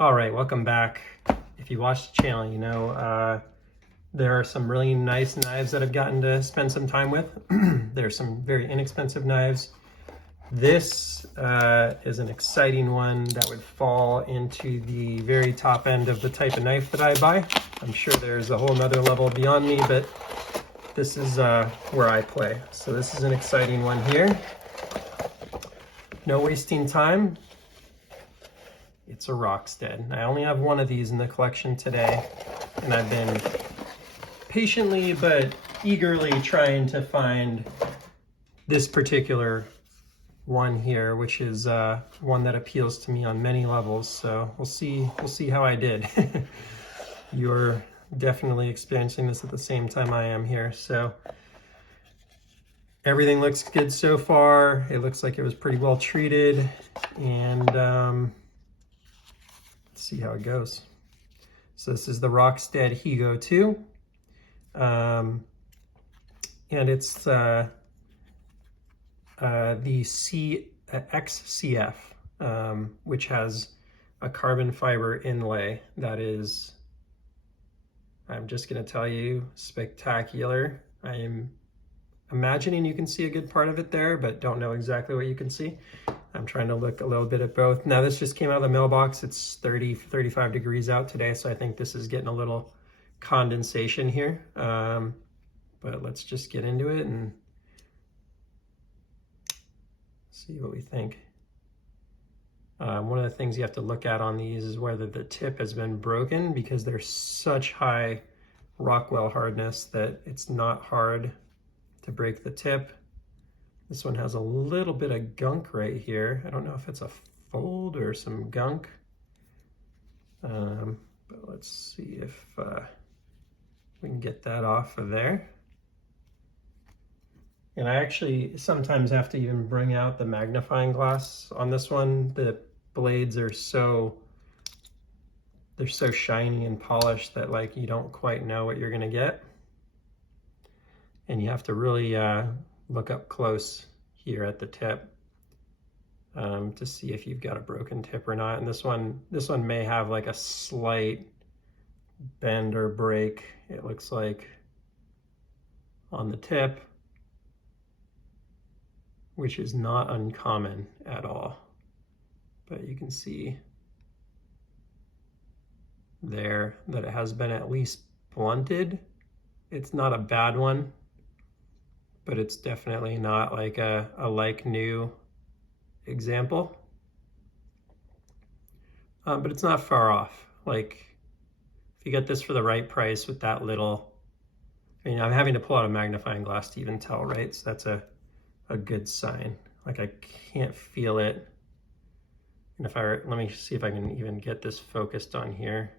All right, welcome back. If you watch the channel, you know there are some really nice knives that I've gotten to spend some time with. There's some very inexpensive knives. This is an exciting one that would fall into the very top end of the type of knife that I buy. I'm sure there's a whole nother level beyond me, but this is where I play. So this is an exciting one here. No wasting time. It's a Rockstead. I only have one of these in the collection today, and I've been patiently but eagerly trying to find this particular one here, which is one that appeals to me on many levels. So we'll see how I did. You're definitely experiencing this at the same time I am here. So everything looks good so far. It looks like it was pretty well treated, and see how it goes. So this is the Rockstead HIGO 2, and it's the XCF, which has a carbon fiber inlay that is, I'm just going to tell you, spectacular. I am imagining you can see a good part of it there, but don't know exactly what you can see. I'm trying to look a little bit at both. Now this just came out of the mailbox. It's 35 degrees out today, so I think this is getting a little condensation here. But let's just get into it and see what we think. One of the things you have to look at on these is whether the tip has been broken, because there's such high Rockwell hardness that it's not hard to break the tip. This one has a little bit of gunk right here. I don't know if it's a fold or some gunk, but let's see if we can get that off of there. And I actually sometimes have to even bring out the magnifying glass on this one. The blades are they're so shiny and polished that like you don't quite know what you're gonna get. And you have to really look up close here at the tip to see if you've got a broken tip or not. And this one may have like a slight bend or break, it looks like, on the tip, which is not uncommon at all. But you can see there that it has been at least blunted. It's not a bad one, but it's definitely not like a like new example. But it's not far off. Like if you get this for the right price with that little, I mean, I'm having to pull out a magnifying glass to even tell, right? So that's a good sign. Like I can't feel it. And if let me see if I can even get this focused on here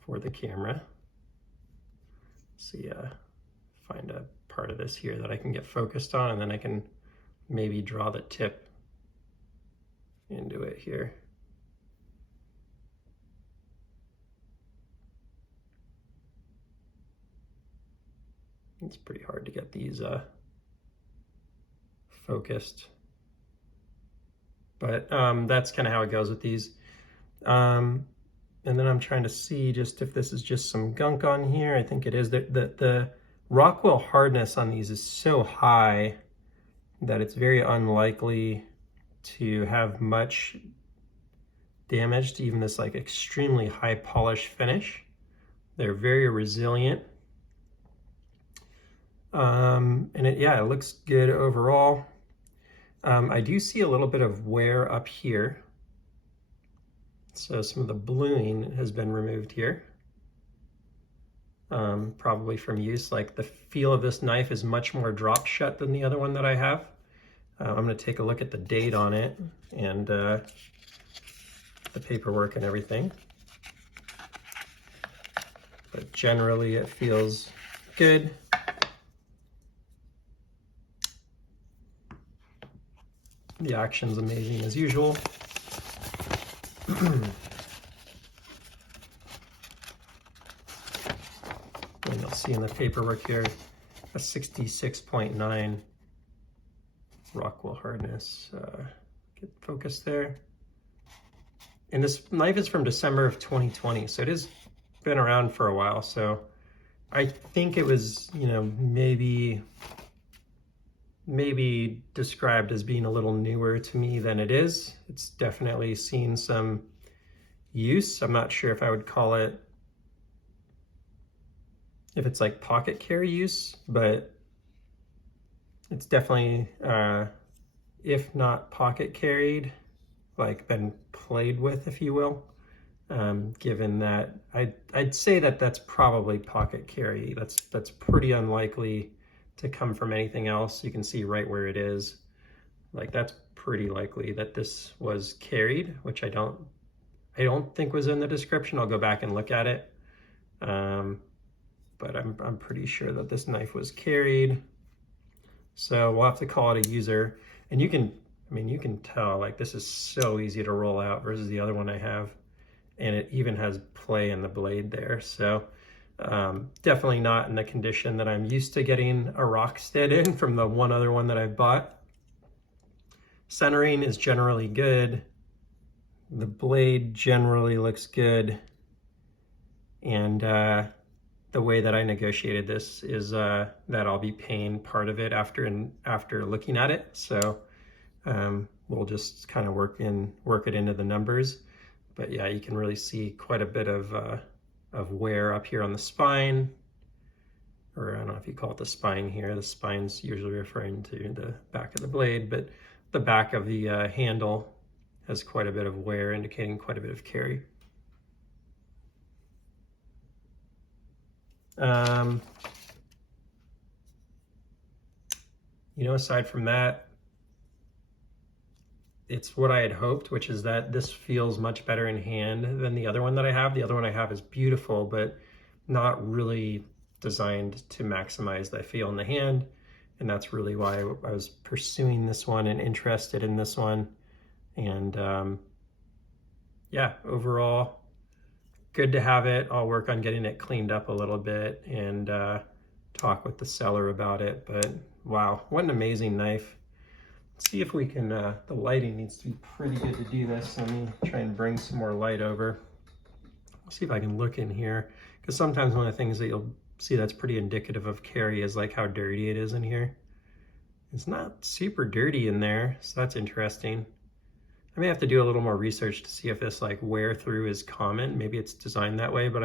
for the camera. See, find a part of this here that I can get focused on, and then I can maybe draw the tip into it here. It's pretty hard to get these focused, but that's kind of how it goes with these. And then I'm trying to see just if this is just some gunk on here. I think it is. The Rockwell hardness on these is so high that it's very unlikely to have much damage to even this like extremely high polish finish. They're very resilient. And it looks good overall. I do see a little bit of wear up here. So some of the bluing has been removed here. Probably from use. Like the feel of this knife is much more drop shut than the other one that I have. I'm going to take a look at the date on it and the paperwork and everything. But generally it feels good. The action's amazing as usual. And you'll see in the paperwork here a 66.9 Rockwell hardness. Get focused there. And this knife is from December of 2020, so it has been around for a while. So I think it was, you know, maybe described as being a little newer to me than it is. It's definitely seen some use. I'm not sure if I would call it, if it's like pocket carry use, but it's definitely, if not pocket carried, like been played with, if you will. Given that I'd say that that's probably pocket carry. That's pretty unlikely to come from anything else. You can see right where it is. Like that's pretty likely that this was carried, which I don't think was in the description. I'll go back and look at it. But I'm pretty sure that this knife was carried. So we'll have to call it a user. And you can, I mean, you can tell like this is so easy to roll out versus the other one I have. And it even has play in the blade there. So definitely not in the condition that I'm used to getting a Rockstead in from the one other one that I've bought. Centering is generally good. The blade generally looks good. And the way that I negotiated this is that I'll be paying part of it after looking at it. So we'll just kind of work it into the numbers. But yeah, you can really see quite a bit of wear up here on the spine, or I don't know if you call it the spine here. The spine's usually referring to the back of the blade, but the back of the handle has quite a bit of wear, indicating quite a bit of carry. You know, aside from that, it's what I had hoped, which is that this feels much better in hand than the other one that I have. The other one I have is beautiful, but not really designed to maximize the feel in the hand. And that's really why I was pursuing this one and interested in this one. And yeah, overall, good to have it. I'll work on getting it cleaned up a little bit and talk with the seller about it. But wow, what an amazing knife. Let's see if we can, the lighting needs to be pretty good to do this. Let me try and bring some more light over. Let's see if I can look in here. Because sometimes one of the things that you'll see that's pretty indicative of carry is like how dirty it is in here. It's not super dirty in there, so that's interesting. I may have to do a little more research to see if this like wear through is common. Maybe it's designed that way, but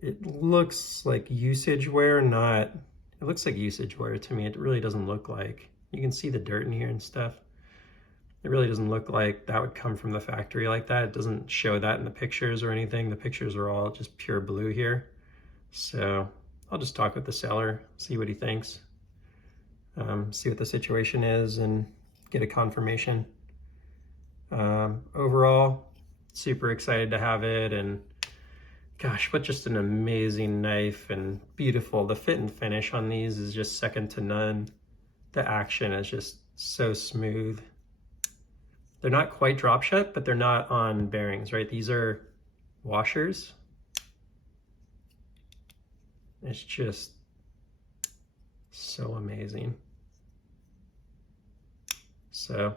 it looks like usage wear, it looks like usage wear to me. It really doesn't look like. You can see the dirt in here and stuff. It really doesn't look like that would come from the factory like that. It doesn't show that in the pictures or anything. The pictures are all just pure blue here. So I'll just talk with the seller, see what he thinks, see what the situation is, and get a confirmation. Overall, super excited to have it, and gosh, what just an amazing knife, and beautiful. The fit and finish on these is just second to none. The action is just so smooth. They're not quite drop shut, but they're not on bearings, right? These are washers. It's just so amazing. So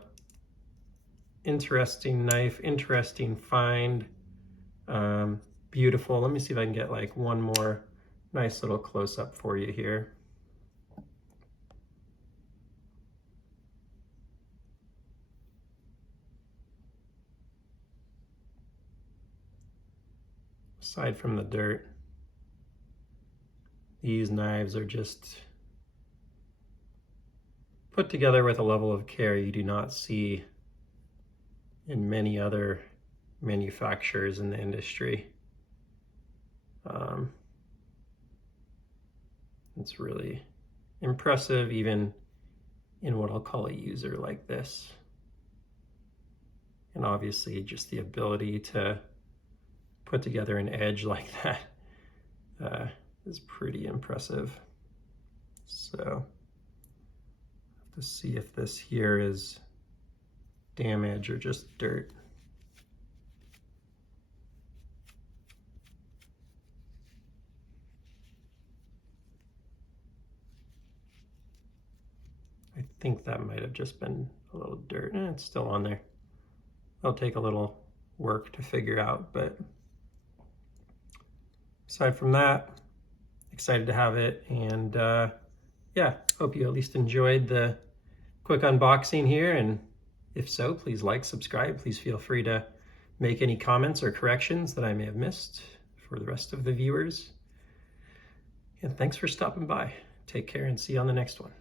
interesting knife, interesting find, beautiful. Let me see if I can get like one more nice little close-up for you here. Aside from the dirt, these knives are just put together with a level of care you do not see in many other manufacturers in the industry. It's really impressive, even in what I'll call a user like this. And obviously just the ability to put together an edge like that is pretty impressive. So I have to see if this here is damage or just dirt. I think that might have just been a little dirt. It's still on there. it'll take a little work to figure out, but aside from that, excited to have it. And yeah, hope you at least enjoyed the quick unboxing here. And if so, please like, subscribe. Please feel free to make any comments or corrections that I may have missed for the rest of the viewers. And thanks for stopping by. Take care and see you on the next one.